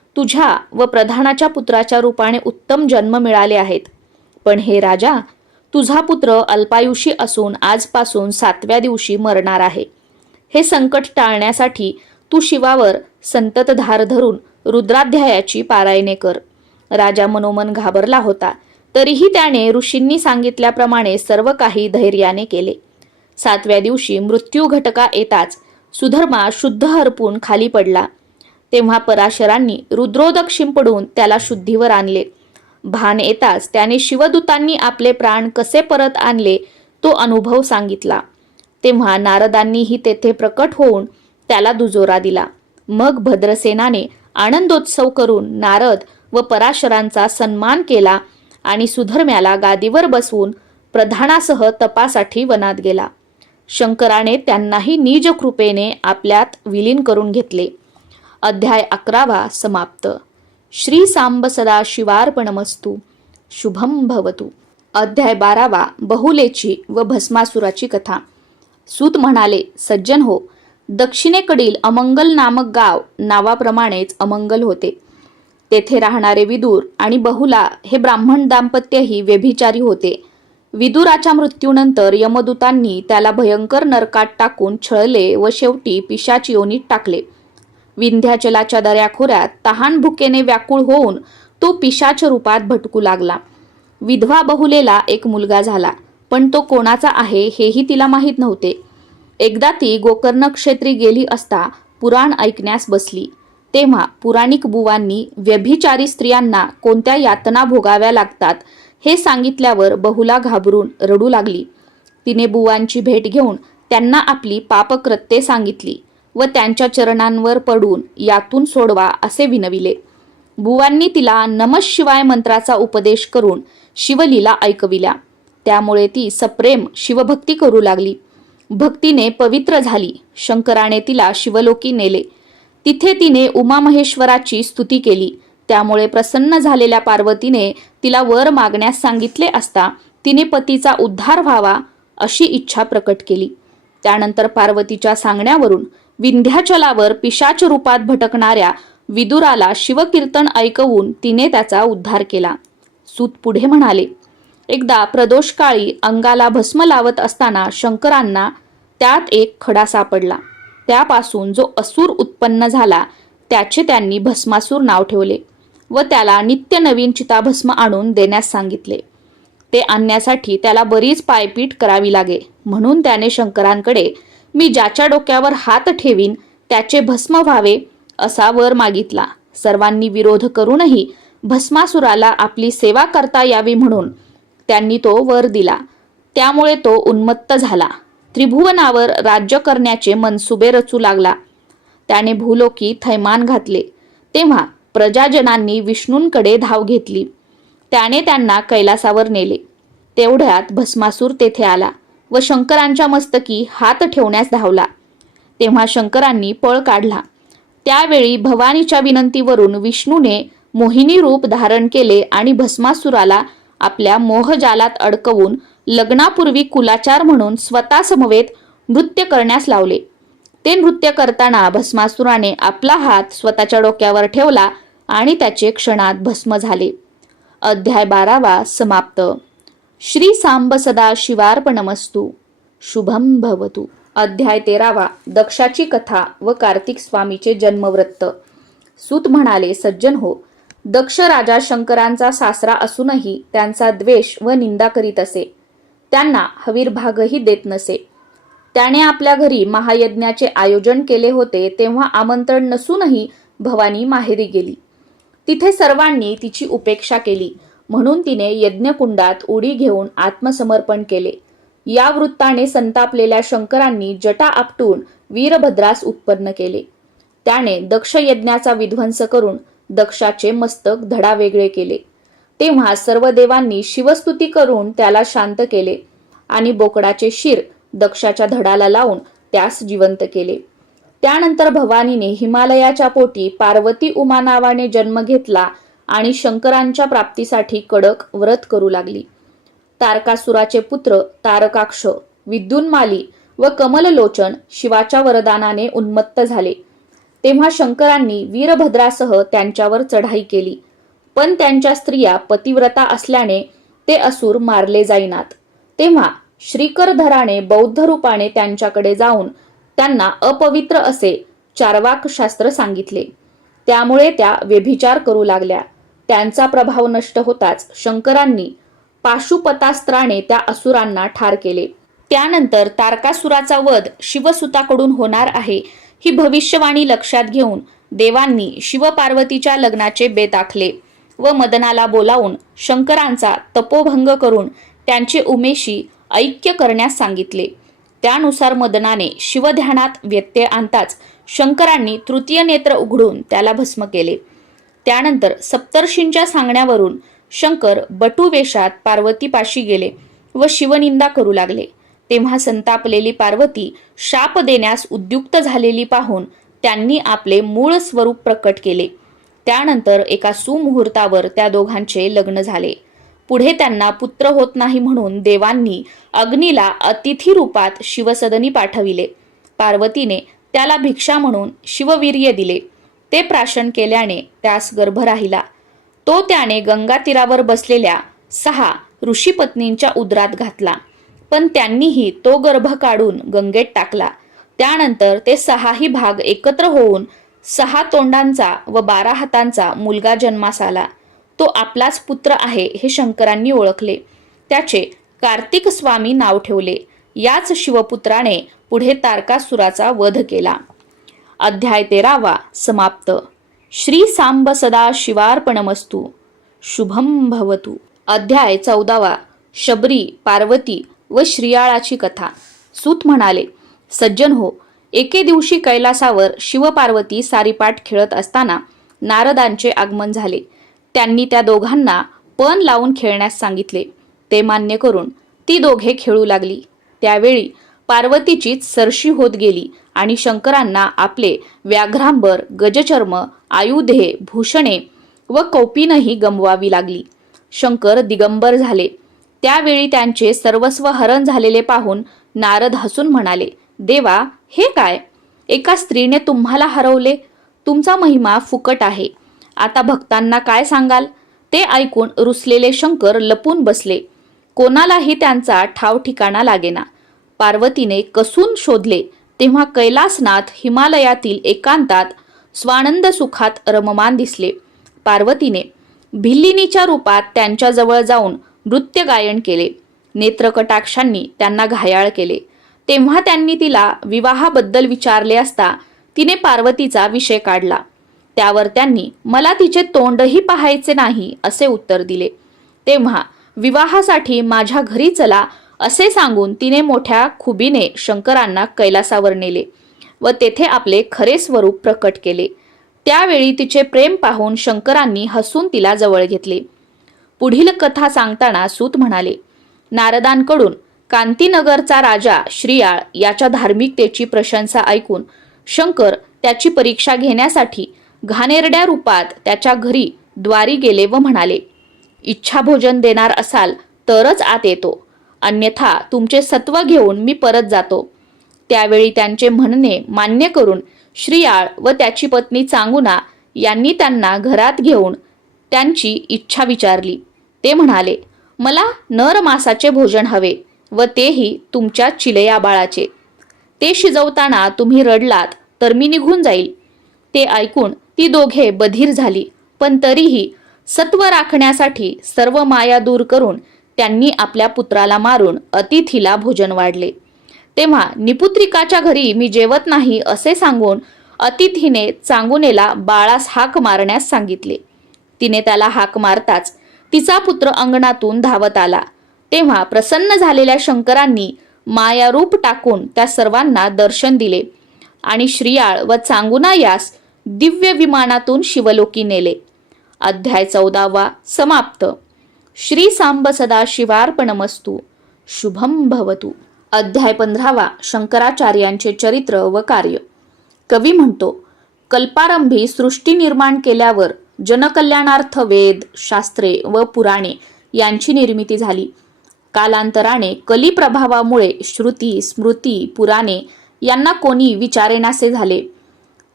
तुझ्या व प्रधानाच्या पुत्राच्या रूपाने उत्तम जन्म मिळाले आहेत. पण हे राजा, तुझा पुत्र अल्पायुषी असून आजपासून 7व्या दिवशी मरणार आहे. हे संकट टाळण्यासाठी तू शिवावर संतत धार धरून रुद्राध्यायाची पारायणे कर. राजा मनोमन घाबरला होता, तरीही त्याने ऋषींनी सांगितल्याप्रमाणे सर्व काही धैर्याने केले. 7व्या दिवशी मृत्यू घटका येताच सुधर्मा शुद्ध हरपून खाली पडला. तेव्हा पराशरांनी रुद्रोदक शिंपडून त्याला शुद्धीवर आणले. भान येताच त्याने शिवदूतांनी आपले प्राण कसे परत आणले तो अनुभव सांगितला. तेव्हा नारदांनीही तेथे प्रकट होऊन त्याला दुजोरा दिला. मग भद्रसेनाने आनंदोत्सव करून नारद व पराशरांचा सन्मान केला आणि सुधर्म्याला गादीवर बसवून प्रधानासह तपासाठी वनात गेला. शंकराने त्यांनाही निज कृपेने आपल्यात विलीन करून घेतले. अध्याय 11वा समाप्त. श्री सांब सदा शिवार्पणमस्तु. शुभम भवतु. अध्याय 12वा बहुलेची व भस्मासुराची कथा. सूत म्हणाले, सज्जन हो, दक्षिणेकडील अमंगल नामक गाव नावाप्रमाणेच अमंगल होते. तेथे राहणारे विदुर आणि बहुला हे ब्राह्मण दाम्पत्यही व्यभिचारी होते. विदुराच्या मृत्यूनंतर यमदूतांनी त्याला भयंकर नरकात टाकून छळले व शेवटी पिशाच योनीत टाकले. विंध्याचलाच्या दऱ्याखोऱ्यात तहान भुकेने व्याकुळ होऊन तो पिशाच रूपात भटकू लागला. विधवा बहुलेला एक मुलगा झाला, पण तो कोणाचा आहे हेही तिला माहीत नव्हते. एकदा ती गोकर्ण क्षेत्री गेली असता पुराण ऐकण्यास बसली. तेव्हा पुराणिक बुवांनी व्यभिचारी स्त्रियांना कोणत्या यातना भोगाव्या लागतात हे सांगितल्यावर बहुला घाबरून रडू लागली. तिने बुवांची भेट घेऊन त्यांना आपली पापकृत्ये सांगितली व त्यांच्या चरणांवर पडून यातून सोडवा असे विनविले. बुवांनी तिला नमः शिवाय मंत्राचा उपदेश करून शिवलीला ऐकविल्या. त्यामुळे ती सप्रेम शिवभक्ती करू लागली. भक्तीने पवित्र झाली. शंकराने तिला शिवलोकी नेले. तिथे तिने उमामहेश्वराची स्तुती केली. त्यामुळे प्रसन्न झालेल्या पार्वतीने तिला वर मागण्यास सांगितले असता तिने पतीचा उद्धार व्हावा अशी इच्छा प्रकट केली. त्यानंतर पार्वतीच्या सांगण्यावरून विंध्याचलावर पिशाच रूपात भटकणाऱ्या विदुराला शिवकीर्तन ऐकवून तिने त्याचा उद्धार केला. सूत पुढे म्हणाले, एकदा प्रदोषकाळी अंगाला भस्म लावत असताना शंकरांना त्यात एक खडा सापडला. त्यापासून जो असुर उत्पन्न झाला त्याचे त्यांनी भस्मासूर नाव ठेवले व त्याला नित्य नवीन चिताभस्म आणून देण्यास सांगितले. ते आणण्यासाठी त्याला बरीच पायपीट करावी लागे. म्हणून त्याने शंकरांकडे मी ज्याच्या डोक्यावर हात ठेवीन त्याचे भस्म व्हावे असा वर मागितला. सर्वांनी विरोध करूनही भस्मासुराला आपली सेवा करता यावी म्हणून त्यांनी तो वर दिला. त्यामुळे तो उन्मत्त झाला. त्रिभुवनावर राज्य करण्याचे मनसुबे रचू लागला. त्याने भूलोकी थैमान घातले. तेव्हा प्रजाजनांनी विष्णूंकडे धाव घेतली. त्याने त्यांना कैलासावर नेले. तेवढ्यात भस्मासूर तेथे आला व शंकरांच्या मस्तकी हात ठेवण्यास धावला. तेव्हा शंकरांनी पळ काढला. त्यावेळी भवानीच्या विनंतीवरून विष्णूने मोहिनी रूप धारण केले आणि भस्मासुराला आपल्या मोहजालात अडकवून लग्नापूर्वी कुलाचार म्हणून स्वतः समवेत नृत्य करण्यास लावले. ते नृत्य करताना भस्मासुराने आपला हात स्वतःच्या डोक्यावर ठेवला आणि त्याचे क्षणात भस्म झाले. अध्याय 12वा समाप्त. श्री सांब सदा शिवार्पणमस्तु. शुभम भवतु. अध्याय 13वा दक्षाची कथा व कार्तिक स्वामीचे जन्मवृत्त. सूत म्हणाले, सज्जन हो, दक्ष राजा शंकरांचा सासरा असूनही त्यांचा द्वेष व निंदा करीत असे. त्यांना हवीरभागही देत नसे. त्याने आपल्या घरी महायज्ञाचे आयोजन केले होते तेव्हा आमंत्रण नसूनही भवानी माहेरी गेली. तिथे सर्वांनी तिची उपेक्षा केली म्हणून तिने यज्ञकुंडात उडी घेऊन आत्मसमर्पण केले. या वृत्ताने संतापलेल्या शंकरांनी जटा आपटून वीरभद्रास उत्पन्न केले. त्याने दक्ष यज्ञाचा विध्वंस करून दक्षाचे मस्तक धडावेगळे केले. तेव्हा सर्व देवांनी शिवस्तुती करून त्याला शांत केले आणि बोकडाचे शिर दक्षाच्या धडाला लावून त्यास जिवंत केले. त्यानंतर भवानीने हिमालयाच्या पोटी पार्वती उमा नावाने जन्म घेतला आणि शंकरांच्या प्राप्तीसाठी कडक व्रत करू लागली. तारकासुराचे पुत्र तारकाक्ष, विद्युन्माली व कमललोचन शिवाच्या वरदानाने उन्मत्त झाले. तेव्हा शंकरांनी वीरभद्रासह त्यांच्यावर चढाई केली, पण त्यांच्या स्त्रिया पतिव्रता असल्याने ते असुर मारले जाईनात. तेव्हा श्रीकरधराने बौद्ध रूपाने त्यांच्याकडे जाऊन त्यांना अपवित्र असे चार्वाक शास्त्र सांगितले. त्यामुळे त्या व्यभिचार करू लागल्या. त्यांचा प्रभाव नष्ट होताच शंकरांनी पाशुपतास्त्राने त्या असुरांना ठार केले. त्यानंतर तारकासुराचा वध शिवसुताकडून होणार आहे ही भविष्यवाणी लक्षात घेऊन देवांनी शिवपार्वतीच्या लग्नाचे बेत आखले व मदनाला बोलावून शंकरांचा तपोभंग करून त्यांचे उमेशी ऐक्य करण्यास सांगितले. त्यानुसार मदनाने शिवध्यानात व्यत्यय आणताच शंकरांनी तृतीय नेत्र उघडून त्याला भस्म केले. त्यानंतर सप्तर्षींच्या सांगण्यावरून शंकर बटुवेशात पार्वतीपाशी गेले व शिवनिंदा करू लागले. तेव्हा संतापलेली पार्वती शाप देण्यास उद्युक्त झालेली पाहून त्यांनी आपले मूळ स्वरूप प्रकट केले. त्यानंतर एका सुमुहूर्तावर त्या दोघांचे लग्न झाले. पुढे त्यांना पुत्र होत नाही म्हणून देवांनी अग्नीला अतिथी रूपात शिवसदनी पाठविले. पार्वतीने त्याला भिक्षा म्हणून शिववीर्य दिले. ते प्राशन केल्याने त्यास गर्भ राहिला. तो त्याने गंगा तीरावर बसलेल्या 6 ऋषीपत्नींच्या उदरात घातला, पण त्यांनीही तो गर्भ काढून गंगेत टाकला. त्यानंतर ते 6ही भाग एकत्र होऊन 6 तोंडांचा व 12 हातांचा मुलगा जन्मास आला. तो आपलाच पुत्र आहे हे शंकरांनी ओळखले. त्याचे कार्तिक स्वामी नाव ठेवले. याच शिवपुत्राने पुढे तारकासुराचा वध केला. अध्याय 13 समाप्त. श्री सांब सदा शिवार्पणमस्तु. शुभम भवतु. अध्याय 14 शबरी, पार्वती व श्रीयाळाची कथा. सूत म्हणाले, सज्जन हो, एके दिवशी कैलासावर शिवपार्वती सारीपाट खेळत असताना नारदांचे आगमन झाले. त्यांनी त्या दोघांना पण लावून खेळण्यास सांगितले. ते मान्य करून ती दोघे खेळू लागली. त्यावेळी पार्वतीचीच सरशी होत गेली आणि शंकरांना आपले व्याघ्रांबर, गजचर्म, आयुधे, भूषणे व कौपीनही गमवावी लागली. शंकर दिगंबर झाले. त्यावेळी त्यांचे सर्वस्व हरण झालेले पाहून नारद हसून म्हणाले, देवा, हे काय? एका स्त्रीने तुम्हाला हरवले. तुमचा महिमा फुकट आहे. आता भक्तांना काय सांगाल? ते ऐकून रुसलेले शंकर लपून बसले. कोणालाही त्यांचा ठाव ठिकाणा लागेना. पार्वतीने कसून शोधले तेव्हा कैलासनाथ हिमालयातील एकांतात स्वानंद सुखात रममान दिसले. पार्वतीने भिल्लिनीच्या रूपात त्यांच्या जवळ जाऊन नृत्य गायन केले. नेत्रकटाक्षांनी त्यांना घायाळ केले. तेव्हा त्यांनी तिला विवाहाबद्दल विचारले असता तिने पार्वतीचा विषय काढला. त्यावर त्यांनी मला तिचे तोंडही पाहायचे नाही असे उत्तर दिले. तेव्हा विवाहासाठी माझ्या घरी चला असे सांगून तिने मोठ्या खुबीने शंकरांना कैलासावर नेले व तेथे आपले खरे स्वरूप प्रकट केले. त्यावेळी तिचे प्रेम पाहून शंकरांनी हसून तिला जवळ घेतले. पुढील कथा सांगताना सूत म्हणाले, नारदांकडून कांतीनगरचा राजा श्रीयाळ याच्या धार्मिकतेची प्रशंसा ऐकून शंकर त्याची परीक्षा घेण्यासाठी घाणेरड्या रूपात त्याच्या घरी द्वारी गेले व म्हणाले, इच्छा भोजन देणार असाल तरच आत येतो, अन्यथा तुमचे सत्व घेऊन मी परत जातो. त्यावेळी त्यांचे म्हणणे मान्य करून श्रीयाळ व त्याची पत्नी चांगुना यांनी त्यांना घरात घेऊन त्यांची इच्छा विचारली. ते म्हणाले, मला नर मासाचे भोजन हवे व तेही तुमच्या चिलया बाळाचे. ते शिजवताना तुम्ही रडलात तर मी निघून जाईल. ते ऐकून ती दोघे बधीर झाली, पण तरीही सत्व राखण्यासाठी सर्व माया दूर करून त्यांनी आपल्या पुत्राला मारून अतिथीला भोजन वाढले. तेव्हा निपुत्रिकाच्या घरी मी जेवत नाही असे सांगून अतिथीने चांगुनेला बाळास हाक मारण्यास सांगितले. तिने त्याला हाक मारताच तिचा पुत्र अंगणातून धावत आला. तेव्हा प्रसन्न झालेल्या शंकरांनी मायारूप टाकून त्या सर्वांना दर्शन दिले आणि श्रीयाळ व चांगुना यास दिव्य विमानातून शिवलोकी नेले. अध्याय 14 समाप्त. श्री सांब सदा शिवार्पणमस्तु. शुभम भवतु. अध्याय 15 शंकराचार्यांचे चरित्र व कार्य. कवी म्हणतो, कल्पारंभी सृष्टी निर्माण केल्यावर जनकल्याणार्थ वेद, शास्त्रे व पुराणे यांची निर्मिती झाली. कालांतराने कली प्रभावामुळे श्रुती, स्मृती, पुराणे यांना कोणी विचारेनासे झाले.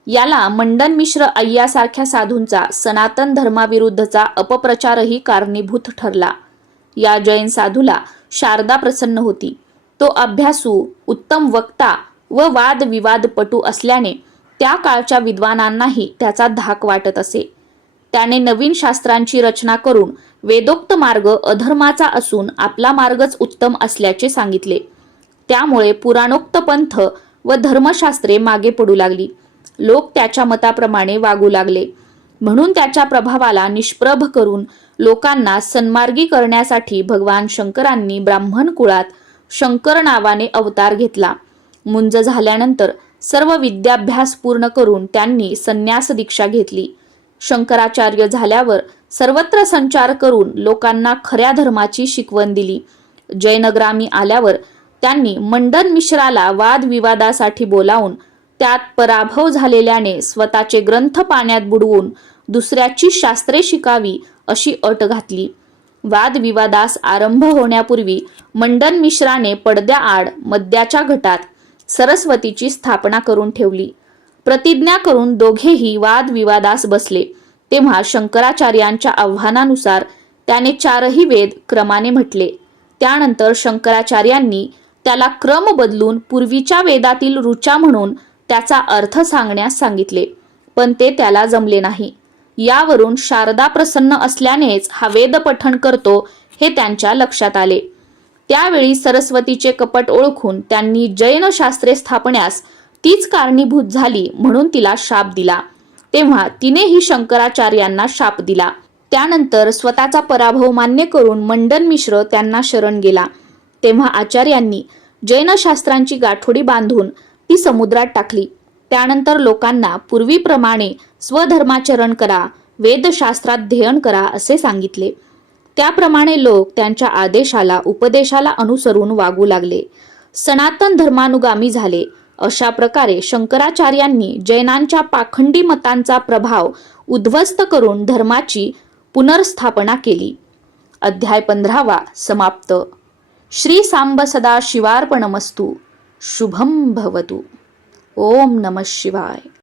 याला मंडन मिश्र अय्यासारख्या साधूंचा सनातन धर्माविरुद्धचा अपप्रचारही कारणीभूत ठरला. या जैन साधूला शारदा प्रसन्न होती. तो अभ्यासू, उत्तम वक्ता व वादविवादपटू असल्याने त्या काळच्या विद्वानांनाही त्याचा धाक वाटत असे. त्याने नवीन शास्त्रांची रचना करून वेदोक्त मार्ग अधर्माचा असून आपला मार्गच उत्तम असल्याचे सांगितले. त्यामुळे पुराणोक्त पंथ व धर्मशास्त्रे मागे पडू लागली. लोक त्याच्या मताप्रमाणे वागू लागले. म्हणून त्याच्या प्रभावाला निष्प्रभ करून लोकांना सन्मार्गी करण्यासाठी भगवान शंकरांनी ब्राह्मण कुळात शंकर नावाने अवतार घेतला. मुंज झाल्यानंतर सर्व विद्याभ्यास पूर्ण करून त्यांनी संन्यास दीक्षा घेतली. शंकराचार्य झाल्यावर सर्वत्र संचार करून लोकांना खऱ्या धर्माची शिकवण दिली. जयनग्रामी आल्यावर त्यांनी मंडन मिश्राला वादविवादासाठी बोलावून त्यात पराभव झालेल्याने स्वतःचे ग्रंथ पाण्यात बुडवून दुसऱ्याची शास्त्रे शिकावी अशी अट घातली. वादविवादास आरंभ होण्यापूर्वी मंडन मिश्राने पडद्याआड मद्याच्या घटात सरस्वतीची स्थापना करून ठेवली. प्रतिज्ञा करून दोघेही वादविवादास बसले. तेव्हा शंकराचार्यांच्या आव्हानानुसार त्याने 4ही वेद क्रमाने म्हटले. त्यानंतर शंकराचार्यांनी त्याला क्रम बदलून पूर्वीच्या वेदातील ऋचा म्हणून त्याचा अर्थ सांगण्यास सांगितले, पण ते त्याला जमले नाही. यावरून शारदा प्रसन्न असल्यानेच हा वेद पठण करतो हे त्यांच्या लक्षात आले. त्यावेळी सरस्वतीचे कपट ओळखून त्यांनी जैन शास्त्रे स्थापण्यास तीच कारणीभूत झाली म्हणून तिला शाप दिला. तेव्हा तिनेही शंकराचार्यांना शाप दिला. त्यानंतर स्वतःचा पराभव मान्य करून मंडन मिश्र त्यांना शरण गेला. तेव्हा आचार्यांनी जैन शास्त्रांची गाठोडी बांधून ती समुद्रात टाकली. त्यानंतर लोकांना पूर्वीप्रमाणे स्वधर्माचरण करा, वेदशास्त्राध्ययन करा असे सांगितले. त्याप्रमाणे लोक त्यांच्या आदेशाला उपदेशाला अनुसरून वागू लागले. सनातन धर्मानुगामी झाले. अशा प्रकारे शंकराचार्यांनी जैनांच्या पाखंडी मतांचा प्रभाव उद्ध्वस्त करून धर्माची पुनर्स्थापना केली. अध्याय 15 समाप्त. श्री सांब सदा शिवार्पणमस्तु. शुभम भवतु. ओम नमः शिवाय.